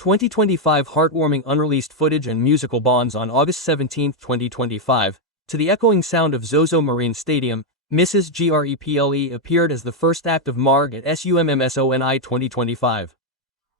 2025 heartwarming unreleased footage and musical bonds. On August 17, 2025, to the echoing sound of ZOZO Marine Stadium, Mrs. GREPLE appeared as the first act of MARG at SUMMER SONIC 2025.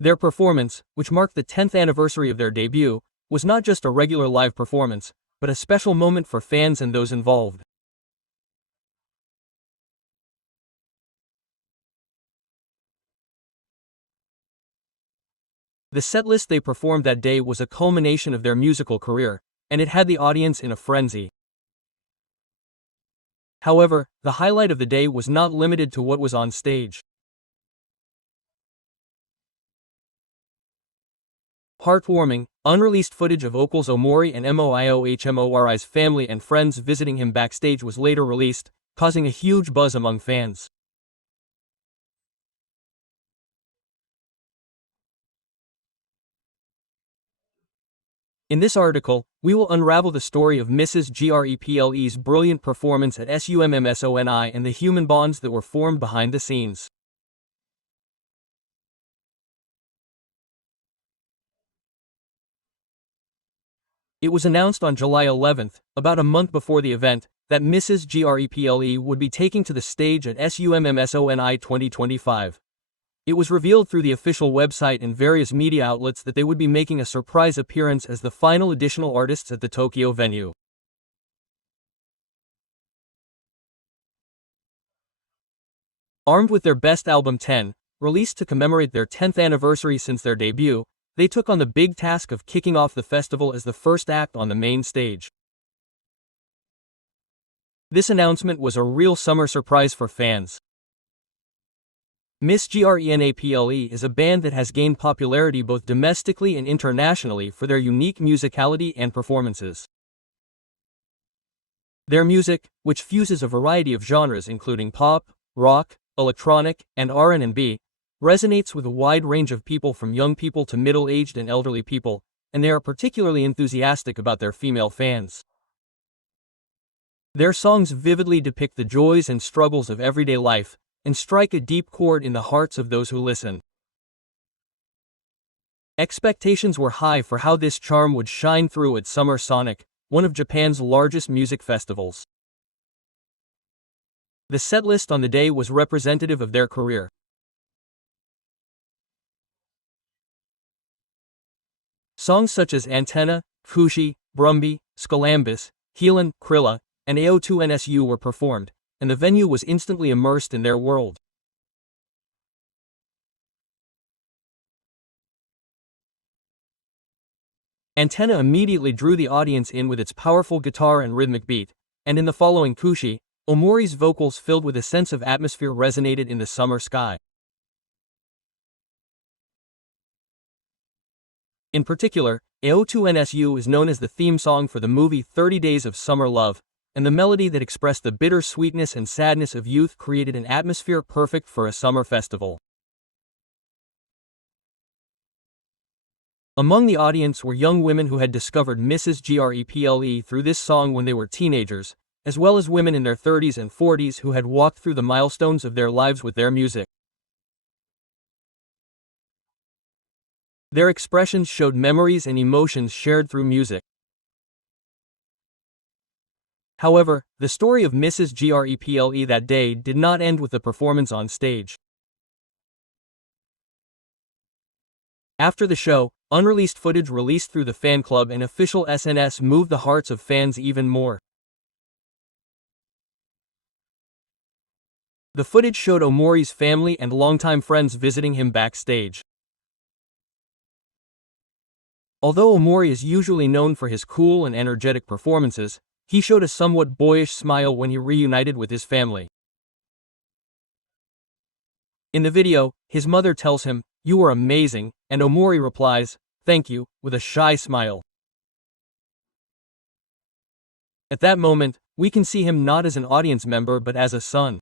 Their performance, which marked the 10th anniversary of their debut, was not just a regular live performance, but a special moment for fans and those involved. The setlist they performed that day was a culmination of their musical career, and it had the audience in a frenzy. However, the highlight of the day was not limited to what was on stage. Heartwarming, unreleased footage of Okles Omori and Moiohmori's family and friends visiting him backstage was later released, causing a huge buzz among fans. In this article, we will unravel the story of Mrs. GREPLE's brilliant performance at SUMMER SONIC and the human bonds that were formed behind the scenes. It was announced on July 11, about a month before the event, that Mrs. GREPLE would be taking to the stage at SUMMER SONIC 2025. It was revealed through the official website and various media outlets that they would be making a surprise appearance as the final additional artists at the Tokyo venue. Armed with their best album 10, released to commemorate their 10th anniversary since their debut, they took on the big task of kicking off the festival as the first act on the main stage. This announcement was a real summer surprise for fans. Miss GRENAPLE is a band that has gained popularity both domestically and internationally for their unique musicality and performances. Their music, which fuses a variety of genres including pop, rock, electronic, and R&B, resonates with a wide range of people from young people to middle-aged and elderly people, and they are particularly enthusiastic about their female fans. Their songs vividly depict the joys and struggles of everyday life, and strike a deep chord in the hearts of those who listen. Expectations were high for how this charm would shine through at SUMMER SONIC, one of Japan's largest music festivals. The setlist on the day was representative of their career. Songs such as Antenna, Fushi, Brumby, Scalambus, Healin', Krilla, and AO2NSU were performed, and the venue was instantly immersed in their world. Antenna immediately drew the audience in with its powerful guitar and rhythmic beat, and in the following Fushi, Omori's vocals filled with a sense of atmosphere resonated in the summer sky. In particular, AO2NSU is known as the theme song for the movie 30 Days of Summer Love, and the melody that expressed the bitter sweetness and sadness of youth created an atmosphere perfect for a summer festival. Among the audience were young women who had discovered Mrs. GREPLE through this song when they were teenagers, as well as women in their 30s and 40s who had walked through the milestones of their lives with their music. Their expressions showed memories and emotions shared through music. However, the story of Mrs. GREPLE that day did not end with the performance on stage. After the show, unreleased footage released through the fan club and official SNS moved the hearts of fans even more. The footage showed Omori's family and longtime friends visiting him backstage. Although Omori is usually known for his cool and energetic performances, he showed a somewhat boyish smile when he reunited with his family. In the video, his mother tells him, "You were amazing," and Omori replies, "Thank you," with a shy smile. At that moment, we can see him not as an audience member but as a son.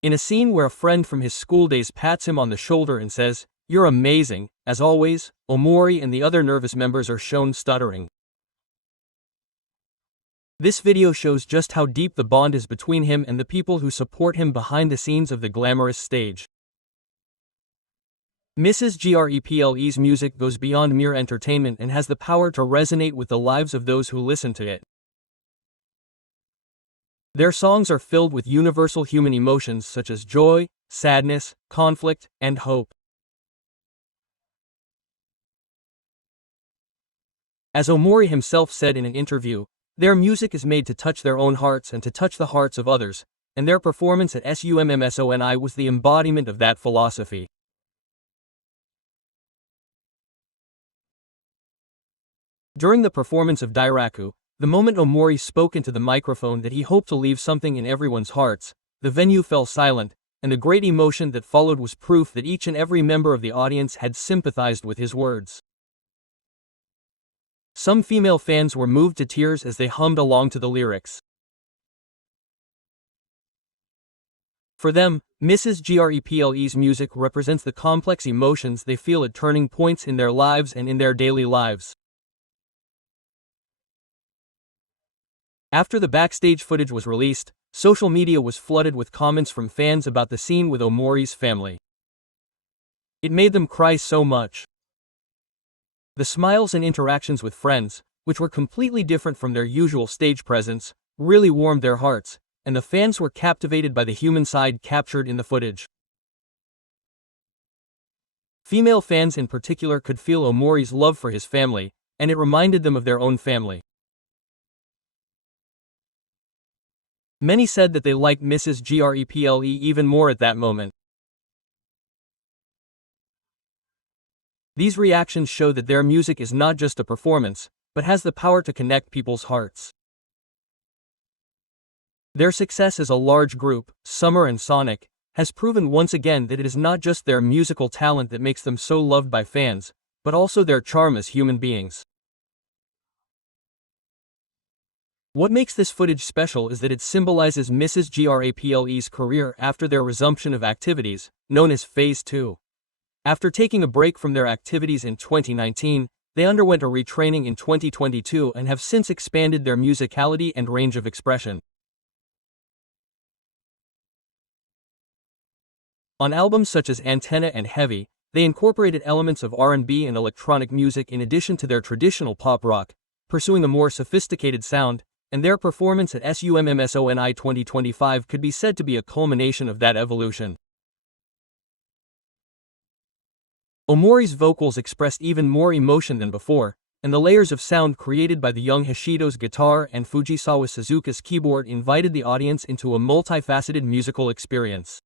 In a scene where a friend from his school days pats him on the shoulder and says, "You're amazing," as always, Omori and the other nervous members are shown stuttering. This video shows just how deep the bond is between him and the people who support him behind the scenes of the glamorous stage. Mrs. GREPLE's music goes beyond mere entertainment and has the power to resonate with the lives of those who listen to it. Their songs are filled with universal human emotions such as joy, sadness, conflict, and hope. As Omori himself said in an interview, their music is made to touch their own hearts and to touch the hearts of others, and their performance at SUMMER SONIC was the embodiment of that philosophy. During the performance of Dairaku, the moment Omori spoke into the microphone that he hoped to leave something in everyone's hearts, the venue fell silent, and the great emotion that followed was proof that each and every member of the audience had sympathized with his words. Some female fans were moved to tears as they hummed along to the lyrics. For them, Mrs. GREPLE's music represents the complex emotions they feel at turning points in their lives and in their daily lives. After the backstage footage was released, social media was flooded with comments from fans about the scene with Omori's family. It made them cry so much. The smiles and interactions with friends, which were completely different from their usual stage presence, really warmed their hearts, and the fans were captivated by the human side captured in the footage. Female fans in particular could feel Omori's love for his family, and it reminded them of their own family. Many said that they liked Mrs. GREPLE even more at that moment. These reactions show that their music is not just a performance, but has the power to connect people's hearts. Their success as a large group, SUMMER and SONIC, has proven once again that it is not just their musical talent that makes them so loved by fans, but also their charm as human beings. What makes this footage special is that it symbolizes Mrs. GREPLE's career after their resumption of activities, known as Phase 2. After taking a break from their activities in 2019, they underwent a retraining in 2022 and have since expanded their musicality and range of expression. On albums such as Antenna and Heavy, they incorporated elements of R&B and electronic music in addition to their traditional pop rock, pursuing a more sophisticated sound, and their performance at SUMMER SONIC 2025 could be said to be a culmination of that evolution. Omori's vocals expressed even more emotion than before, and the layers of sound created by the young Hashito's guitar and Fujisawa Suzuka's keyboard invited the audience into a multifaceted musical experience.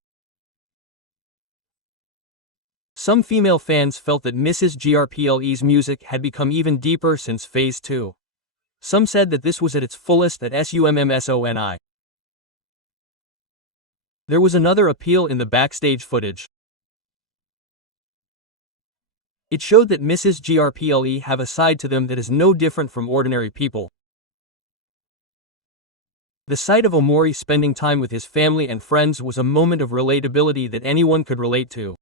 Some female fans felt that Mrs. GREPLE's music had become even deeper since Phase 2. Some said that this was at its fullest at SUMMER SONIC. There was another appeal in the backstage footage. It showed that Mrs. GREPLE have a side to them that is no different from ordinary people. The sight of Omori spending time with his family and friends was a moment of relatability that anyone could relate to.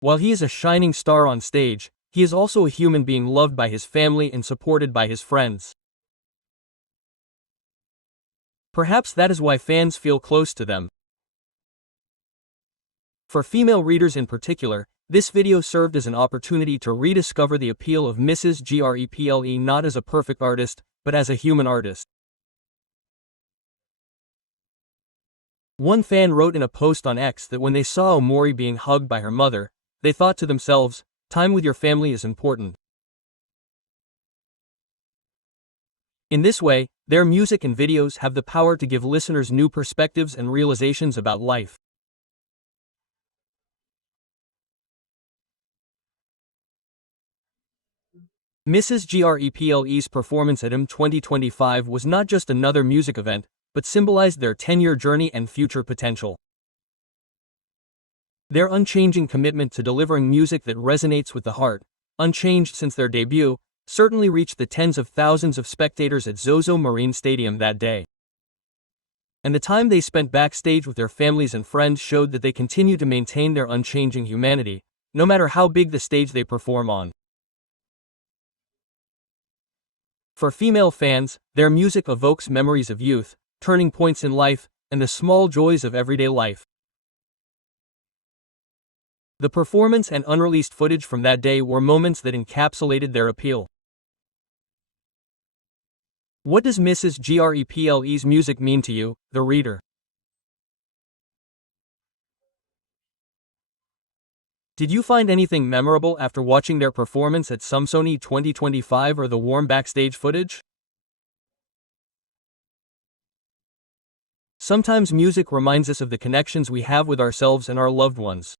While he is a shining star on stage, he is also a human being loved by his family and supported by his friends. Perhaps that is why fans feel close to them. For female readers in particular, this video served as an opportunity to rediscover the appeal of Mrs. GREPLE not as a perfect artist, but as a human artist. One fan wrote in a post on X that when they saw Omori being hugged by her mother, they thought to themselves, "Time with your family is important." In this way, their music and videos have the power to give listeners new perspectives and realizations about life. Mrs. GREPLE's performance at M2025 was not just another music event, but symbolized their 10-year journey and future potential. Their unchanging commitment to delivering music that resonates with the heart, unchanged since their debut, certainly reached the tens of thousands of spectators at ZOZO Marin Stadium that day. And the time they spent backstage with their families and friends showed that they continue to maintain their unchanging humanity, no matter how big the stage they perform on. For female fans, their music evokes memories of youth, turning points in life, and the small joys of everyday life. The performance and unreleased footage from that day were moments that encapsulated their appeal. What does Mrs. GREPLE's music mean to you, the reader? Did you find anything memorable after watching their performance at SUMMER SONIC 2025 or the warm backstage footage? Sometimes music reminds us of the connections we have with ourselves and our loved ones.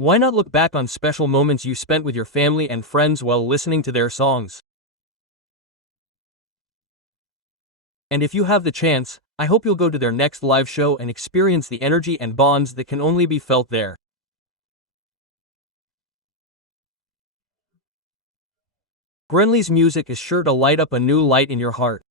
Why not look back on special moments you spent with your family and friends while listening to their songs? And if you have the chance, I hope you'll go to their next live show and experience the energy and bonds that can only be felt there. Grenly's music is sure to light up a new light in your heart.